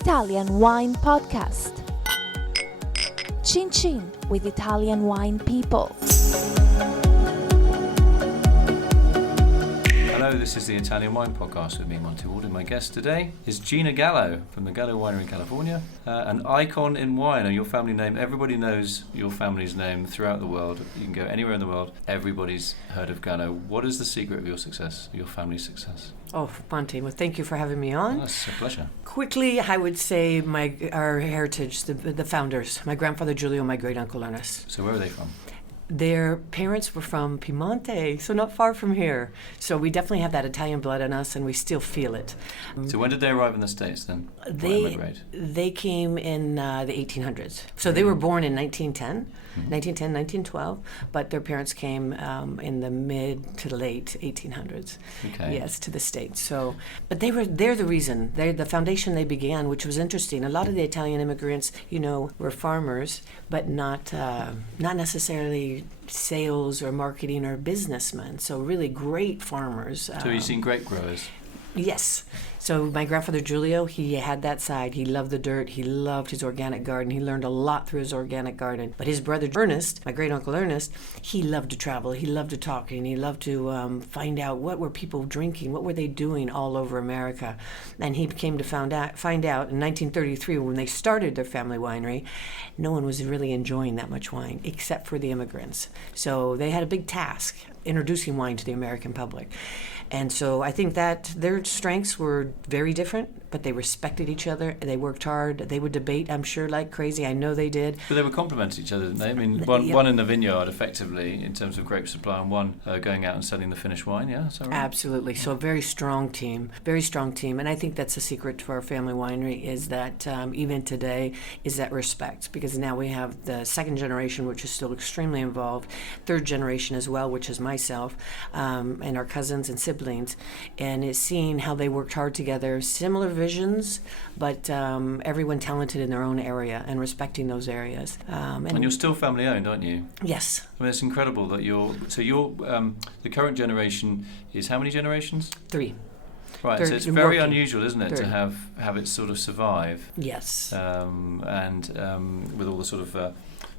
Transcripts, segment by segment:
Italian Wine Podcast. Chin Chin with Italian wine people. Hello, this is the Italian Wine Podcast with me, Monty Waldin. My guest today is Gina Gallo from the Gallo Winery in California, an icon in wine, and your family name. Everybody knows your family's name throughout the world. You can go anywhere in the world, everybody's heard of Gallo. What is the secret of your success, your family's success? Oh, Monty, well, thank you for having me on. Oh, that's a pleasure. Quickly, I would say our heritage, the founders, my grandfather Giulio, my great-uncle Ernest. So where are they from? Their parents were from Piemonte, so not far from here. So we definitely have that Italian blood in us, and we still feel it. So when did they arrive in the States then? They came in the 1800s. So they were born in 1910, 1912, but their parents came in the mid to late 1800s. Okay. Yes, to the States. So, but they're the reason. They're the foundation they began, which was interesting. A lot of the Italian immigrants, were farmers, but not necessarily sales or marketing or businessmen. So really great farmers. So you've seen grape growers? Yes. So my grandfather Giulio, he had that side. He loved the dirt. He loved his organic garden. He learned a lot through his organic garden. But his brother Ernest, my great-uncle Ernest, he loved to travel. He loved to talk, and he loved to find out what were people drinking, what were they doing all over America. And he came to find out in 1933 when they started their family winery, no one was really enjoying that much wine except for the immigrants. So they had a big task introducing wine to the American public. And so I think that their strengths were very different, but they respected each other. They worked hard. They would debate, I'm sure, like crazy. I know they did. But they would complement each other, didn't they? I mean, one in the vineyard, effectively, in terms of grape supply, and one going out and selling the finished wine, yeah? Is that right? Absolutely. So a very strong team. And I think that's the secret to our family winery is that even today is that respect, because now we have the second generation, which is still extremely involved, third generation as well, which is myself, and our cousins and siblings, and it's seeing how they worked hard together, similar visions, but everyone talented in their own area and respecting those areas. And you're still family owned, aren't you? Yes. I mean, it's incredible that the current generation is how many generations? 3. Right, so it's very unusual, isn't it, to have it sort of survive? Yes. And with all the sort of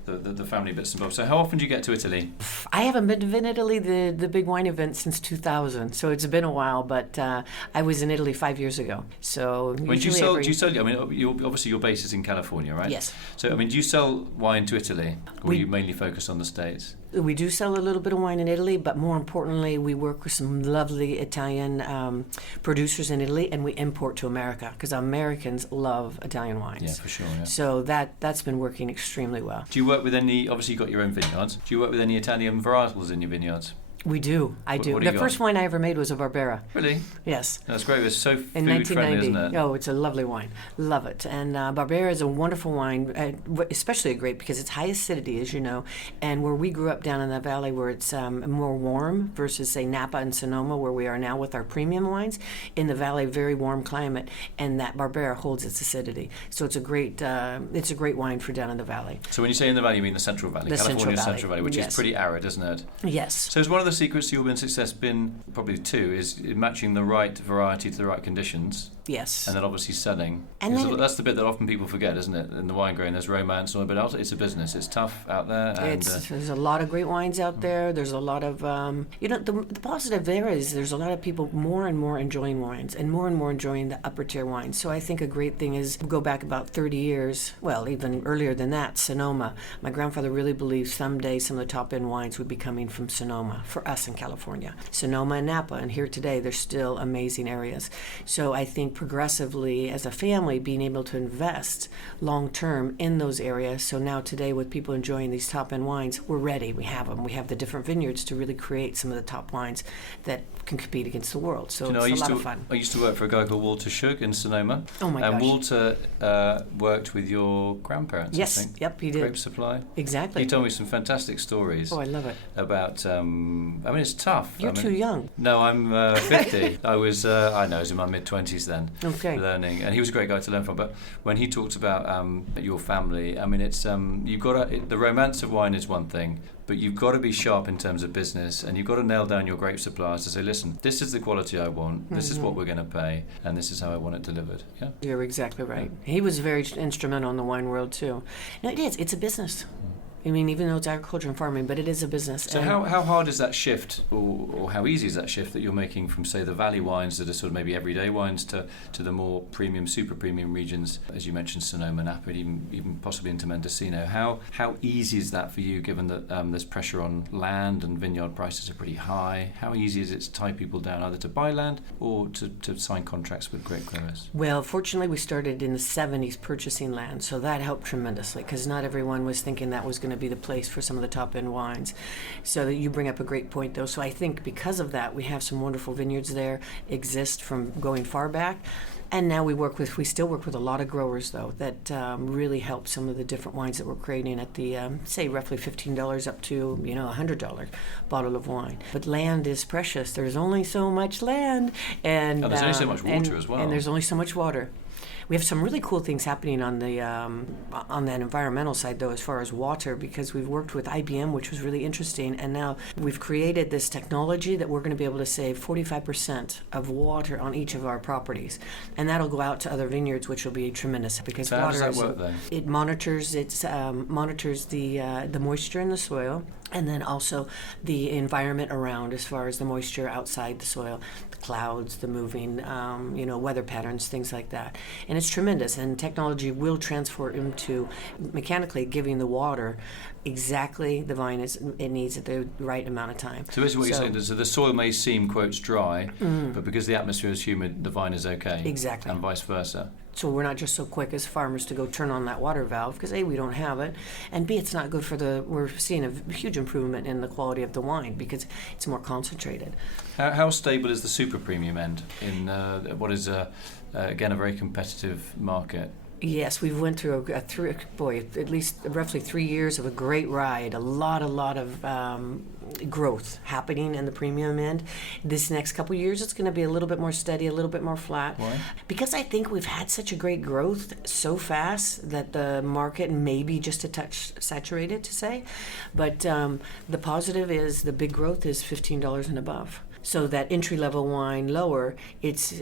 the family bits and bobs. So how often do you get to Italy? I haven't been to Italy, the big wine event, since 2000. So it's been a while, but I was in Italy 5 years ago. So do you sell? I mean, obviously your base is in California, right? Yes. So I mean, do you sell wine to Italy, or are you mainly focused on the States? We do sell a little bit of wine in Italy, but more importantly, we work with some lovely Italian producers in Italy, and we import to America because Americans love Italian wines. Yeah, for sure. Yeah. So that's been working extremely well. Do you work with any? Obviously, you've got your own vineyards. Do you work with any Italian varietals in your vineyards? We do. I do. What The first wine I ever made was a Barbera. Really? Yes. That's great. It's so in food friendly, isn't it? Oh, it's a lovely wine. Love it. And Barbera is a wonderful wine, especially a grape because it's high acidity, as you know. And where we grew up down in the valley where it's more warm versus, say, Napa and Sonoma, where we are now with our premium wines, in the valley, very warm climate, and that Barbera holds its acidity. So it's a great wine for down in the valley. So when you say in the valley, you mean the Central Valley, California's Central Valley, which yes. is pretty arid, isn't it? Yes. So it's one of the secrets to your success been, probably two, is matching the right variety to the right conditions. Yes. And then obviously selling. And that's the bit that often people forget, isn't it? In the wine growing, there's romance and all, but it's a business. It's tough out there. And there's a lot of great wines out there. There's a lot of, the positive there is there's a lot of people more and more enjoying wines and more enjoying the upper tier wines. So I think a great thing is go back about 30 years, well, even earlier than that, Sonoma. My grandfather really believed someday some of the top end wines would be coming from Sonoma for us in California. Sonoma and Napa, and here today, they're still amazing areas. So I think progressively as a family being able to invest long term in those areas. So now today with people enjoying these top end wines, we're ready. We have them. We have the different vineyards to really create some of the top wines that can compete against the world. So it's a lot of fun. I used to work for a guy called Walter Shug in Sonoma. Oh my gosh. And Walter worked with your grandparents, yes. I think. Yep, he did. Grape supply. Exactly. He told me some fantastic stories. Oh, I love it. About, it's tough. You're too young. No, I'm 50. I was in my mid-20s then. firsthand Okay. learning. And he was a great guy to learn from. But when he talked about your family, I mean, it's you've got to, the romance of wine is one thing, but you've got to be sharp in terms of business, and you've got to nail down your grape suppliers to say, listen, this is the quality I want, this is what we're going to pay, and this is how I want it delivered. Yeah, You're exactly right. He was very instrumental in the wine world too. No, it is. It's a business. I mean, even though it's agriculture and farming, but it is a business. So how hard is that shift, or how easy is that shift that you're making from, say, the valley wines that are sort of maybe everyday wines to the more premium, super premium regions, as you mentioned, Sonoma, Napa, even possibly into Mendocino? How easy is that for you, given that there's pressure on land and vineyard prices are pretty high? How easy is it to tie people down, either to buy land or to sign contracts with grape growers? Well, fortunately, we started in the 70s purchasing land, so that helped tremendously, because not everyone was thinking that was going to be the place for some of the top-end wines. So that you bring up a great point, though. So I think because of that, we have some wonderful vineyards there, exist from going far back. And now we still work with a lot of growers, though, that really help some of the different wines that we're creating at the, say, roughly $15 up to, $100 bottle of wine. But land is precious. There's only so much land. And there's only so much water as well. And there's only so much water. We have some really cool things happening on that environmental side, though, as far as water, because we've worked with IBM, which was really interesting, and now we've created this technology that we're going to be able to save 45% of water on each of our properties, and that'll go out to other vineyards, which will be tremendous, because so water how does that work, then? It monitors the moisture in the soil, and then also the environment around, as far as the moisture outside the soil, the clouds, the moving, weather patterns, things like that. And it's tremendous, and technology will transfer into mechanically giving the water exactly the vine it needs at the right amount of time. So basically what you're saying is that the soil may seem, quotes, dry, but because the atmosphere is humid, the vine is okay. Exactly. And vice versa. So we're not just so quick as farmers to go turn on that water valve, because A, we don't have it, and B, it's not good we're seeing a huge improvement in the quality of the wine because it's more concentrated. How stable is the super premium end in what is, again, a very competitive market? Yes, we've went through at least roughly 3 years of a great ride, a lot of growth happening in the premium end. This next couple of years, it's going to be a little bit more steady, a little bit more flat. Why? Because I think we've had such a great growth so fast that the market may be just a touch saturated, to say. But the positive is the big growth is $15 and above. So that entry-level wine lower, it's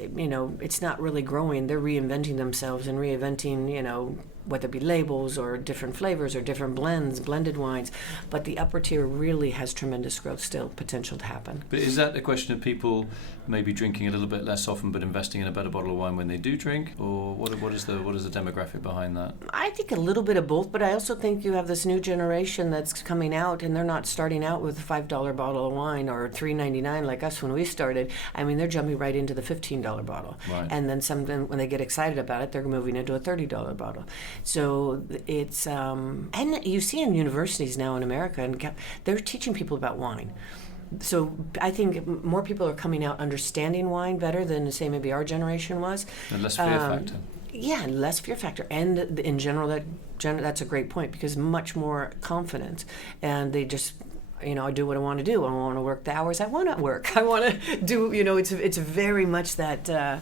not really growing. They're reinventing themselves and reinventing, whether it be labels or different flavors or different blended wines. But the upper tier really has tremendous growth still, potential to happen. But is that a question of people maybe drinking a little bit less often but investing in a better bottle of wine when they do drink? Or what is the demographic behind that? I think a little bit of both, but I also think you have this new generation that's coming out, and they're not starting out with a $5 bottle of wine or $3.99 like us when we started. I mean, they're jumping right into the $15 bottle. Right. And then when they get excited about it, they're moving into a $30 bottle. So it's, and you see in universities now in America, and they're teaching people about wine. So I think more people are coming out understanding wine better than, say, maybe our generation was. And less fear factor. Yeah, and less fear factor. And in general, that's a great point, because much more confident. And they just, I do what I want to do. I want to work the hours I want to work. I want to do, it's very much that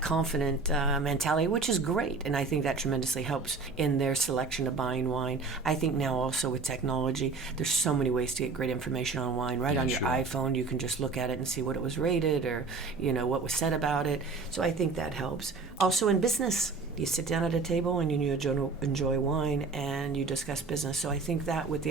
confident mentality, which is great. And I think that tremendously helps in their selection of buying wine. I think now also with technology, there's so many ways to get great information on wine. Right on your iPhone, you can just look at it and see what it was rated or, what was said about it. So I think that helps. Also in business, you sit down at a table and you enjoy wine and you discuss business. So I think that with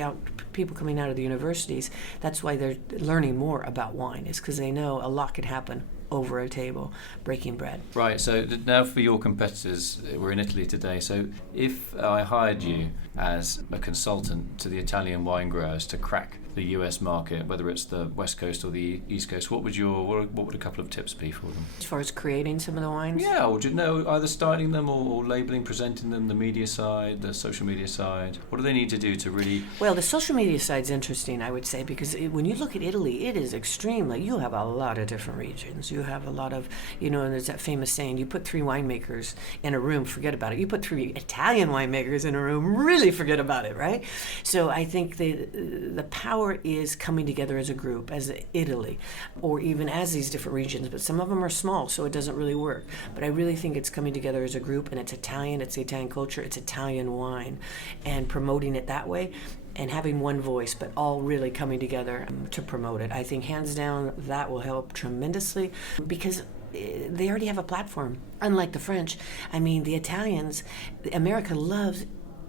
people coming out of the universities, that's why they're learning more about wine, is because they know a lot could happen over a table, breaking bread. Right, so now for your competitors, we're in Italy today, so if I hired you as a consultant to the Italian wine growers to crack the US market, whether it's the West Coast or the East Coast, what would a couple of tips be for them? As far as creating some of the wines? Yeah, or either styling them or labeling, presenting them, the media side, the social media side. What do they need to do to really... Well, the social media side's interesting, I would say, because when you look at Italy, it is extreme. Like, you have a lot of different regions. You have a lot of, and there's that famous saying, you put 3 winemakers in a room, forget about it. You put 3 Italian winemakers in a room, really forget about it, right? So I think the power power is coming together as a group, as Italy, or even as these different regions, but some of them are small, so it doesn't really work. But I really think it's coming together as a group, and it's Italian, it's the Italian culture, it's Italian wine, and promoting it that way, and having one voice, but all really coming together to promote it. I think hands down that will help tremendously, because they already have a platform. Unlike the French, I mean, the Italians, America loves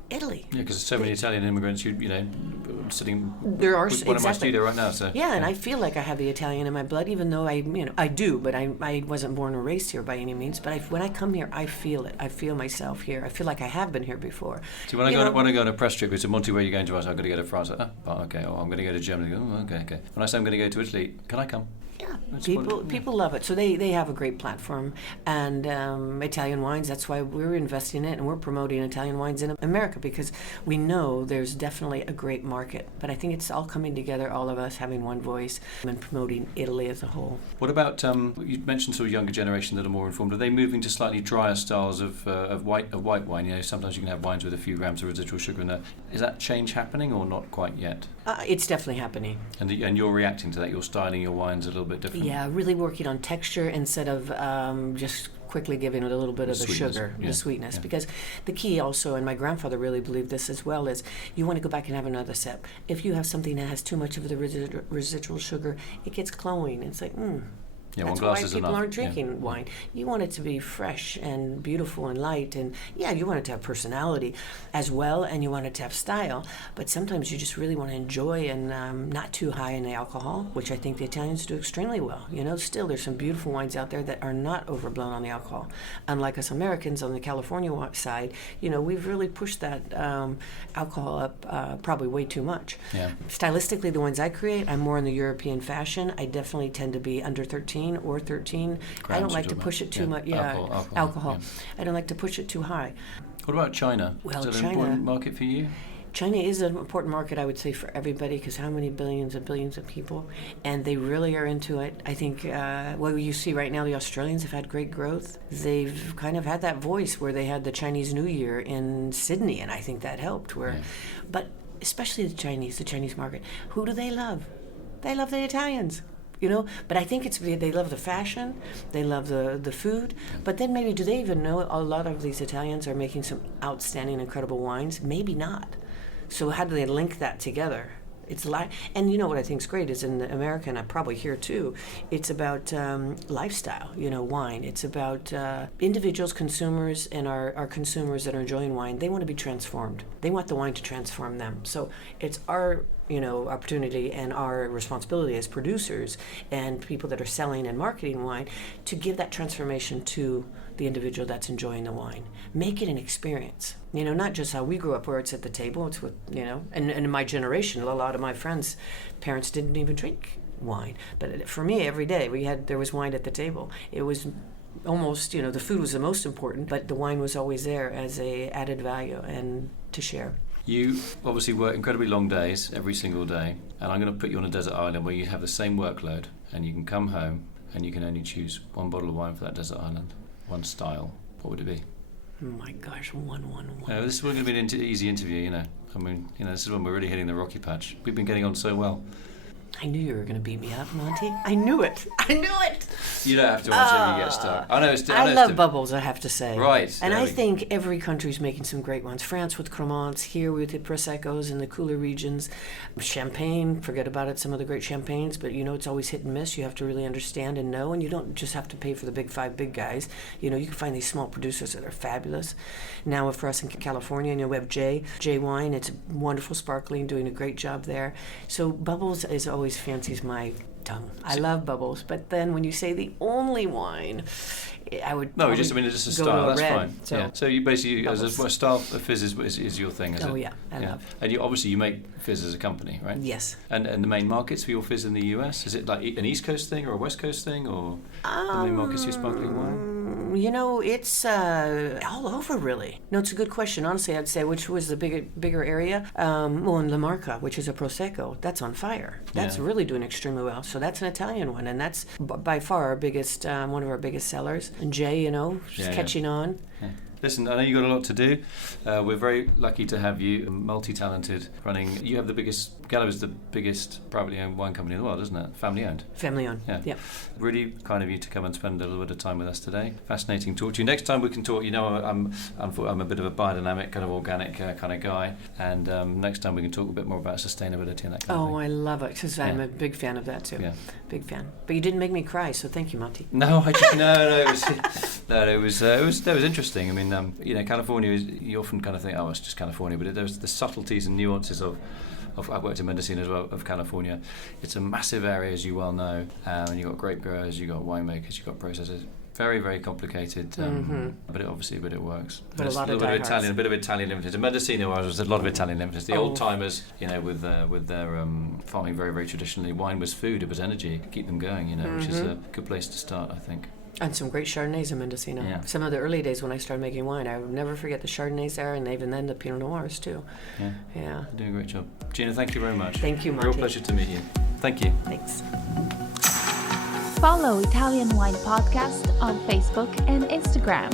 Italy. Yeah, because there's so many Italian immigrants, sitting There are with one in my studio right now. So yeah, and I feel like I have the Italian in my blood, even though I do, but I wasn't born or raised here by any means. But when I come here, I feel it. I feel myself here. I feel like I have been here before. So when I go on a press trip, it's a Monty, where are you going to? I say, I'm going to go to France. Okay. Or I'm going to go to Germany. Okay. When I say I'm going to go to Italy, can I come? Yeah, people love it. So they have a great platform, and Italian wines, that's why we're investing in it, and we're promoting Italian wines in America, because we know there's definitely a great market. But I think it's all coming together, all of us having one voice and promoting Italy as a whole. What about, you mentioned sort of younger generation that are more informed. Are they moving to slightly drier styles of white wine? Sometimes you can have wines with a few grams of residual sugar in there. Is that change happening or not quite yet? It's definitely happening. And you're reacting to that? You're styling your wines a little bit different? Yeah, really working on texture instead of just quickly giving it a little bit of the sugar, the sweetness. Yeah. Because the key also, and my grandfather really believed this as well, is you want to go back and have another sip. If you have something that has too much of the residual sugar, it gets cloying. It's like, Yeah, that's one glass why is people enough. aren't drinking wine. You want it to be fresh and beautiful and light, and you want it to have personality as well, and you want it to have style. But sometimes you just really want to enjoy, and not too high in the alcohol, which I think the Italians do extremely well. Still there's some beautiful wines out there that are not overblown on the alcohol. Unlike us Americans on the California side, we've really pushed that alcohol up probably way too much. Yeah. Stylistically, the ones I create, I'm more in the European fashion. I definitely tend to be under 13 or 13. I don't like to push it too much. Alcohol. Yeah. I don't like to push it too high. What about China? Well, is that China, an important market for you? China is an important market, I would say, for everybody, because how many billions and billions of people, and they really are into it. I think what you see right now, the Australians have had great growth. They've kind of had that voice where they had the Chinese New Year in Sydney, and I think that helped. But especially the Chinese market, who do they love? They love the Italians. But I think they love the fashion, they love the food, but then maybe do they even know a lot of these Italians are making some outstanding, incredible wines? Maybe not. So how do they link that together? And what I think is great is in America, and probably here too, it's about lifestyle, wine. It's about individuals, consumers, and our consumers that are enjoying wine. They want to be transformed. They want the wine to transform them. So it's our opportunity and our responsibility as producers and people that are selling and marketing wine to give that transformation to the individual that's enjoying the wine. Make it an experience. Not just how we grew up where it's at the table. It's and in my generation, a lot of my friends' parents didn't even drink wine. But for me, every day there was wine at the table. It was almost, the food was the most important, but the wine was always there as a added value and to share. You obviously work incredibly long days every single day, and I'm going to put you on a desert island where you have the same workload, and you can come home and you can only choose one bottle of wine for that desert island, one style. What would it be? Oh my gosh, one. This is going to be an easy interview, this is when we're really hitting the rocky patch. We've been getting on so well. I knew you were going to beat me up, Monty. I knew it. You don't have to answer if you get stuck. I love bubbles, I have to say. Right. And I think every country's making some great ones. France with Cremants, here with the Proseccos in the cooler regions. Champagne, forget about it, some of the great champagnes, but it's always hit and miss. You have to really understand and know, and you don't just have to pay for the big five big guys. You can find these small producers that are fabulous. Now for us in California, we have J Wine. It's wonderful, sparkling, doing a great job there. So bubbles is always fancies my tongue. I love bubbles, but then when you say the only wine, I would it's just a style. That's red, fine. So you basically, as a style of fizz is your thing, is it? Oh yeah, I love. And you make fizz as a company, right? Yes. And the main markets for your fizz in the US, is it like an East Coast thing or a West Coast thing, or the main markets for your sparkling wine? It's all over really. No, it's a good question. Honestly, I'd say which was the bigger area. In La Marca, which is a Prosecco, that's on fire. That's really doing extremely well. So that's an Italian one, and that's by far our biggest, one of our biggest sellers. And Jay, catching on. Yeah. Listen, I know you've got a lot to do. We're very lucky to have you, multi-talented, running. You have the biggest, Gallo is the biggest privately owned wine company in the world, isn't it? Family-owned. Family-owned, Yeah. yep. Really kind of you to come and spend a little bit of time with us today. Fascinating to talk to you. Next time we can talk, I'm a bit of a biodynamic, kind of organic kind of guy, and next time we can talk a bit more about sustainability and that kind of thing. I love it, because I'm a big fan of that too. Yeah. Big fan. But you didn't make me cry, so thank you, Monty. No, it was interesting. I mean, California is, you often kind of think, oh, it's just California, but there's the subtleties and nuances of I've worked in Mendocino as well, of California. It's a massive area, as you well know, and you've got grape growers, you've got winemakers, you've got processors. Very, very complicated, but it works. But a lot of a bit of Italian influence. In Mendocino, there was a lot of Italian influence. The old timers, with their farming very, very traditionally. Wine was food, it was energy, keep them going. Which is a good place to start, I think. And some great Chardonnays in Mendocino. Yeah. Some of the early days when I started making wine, I would never forget the Chardonnays there, and even then the Pinot Noirs too. Yeah. You're doing a great job. Gina, thank you very much. Thank you, Monty. Real pleasure to meet you. Thank you. Thanks. Follow Italian Wine Podcast on Facebook and Instagram.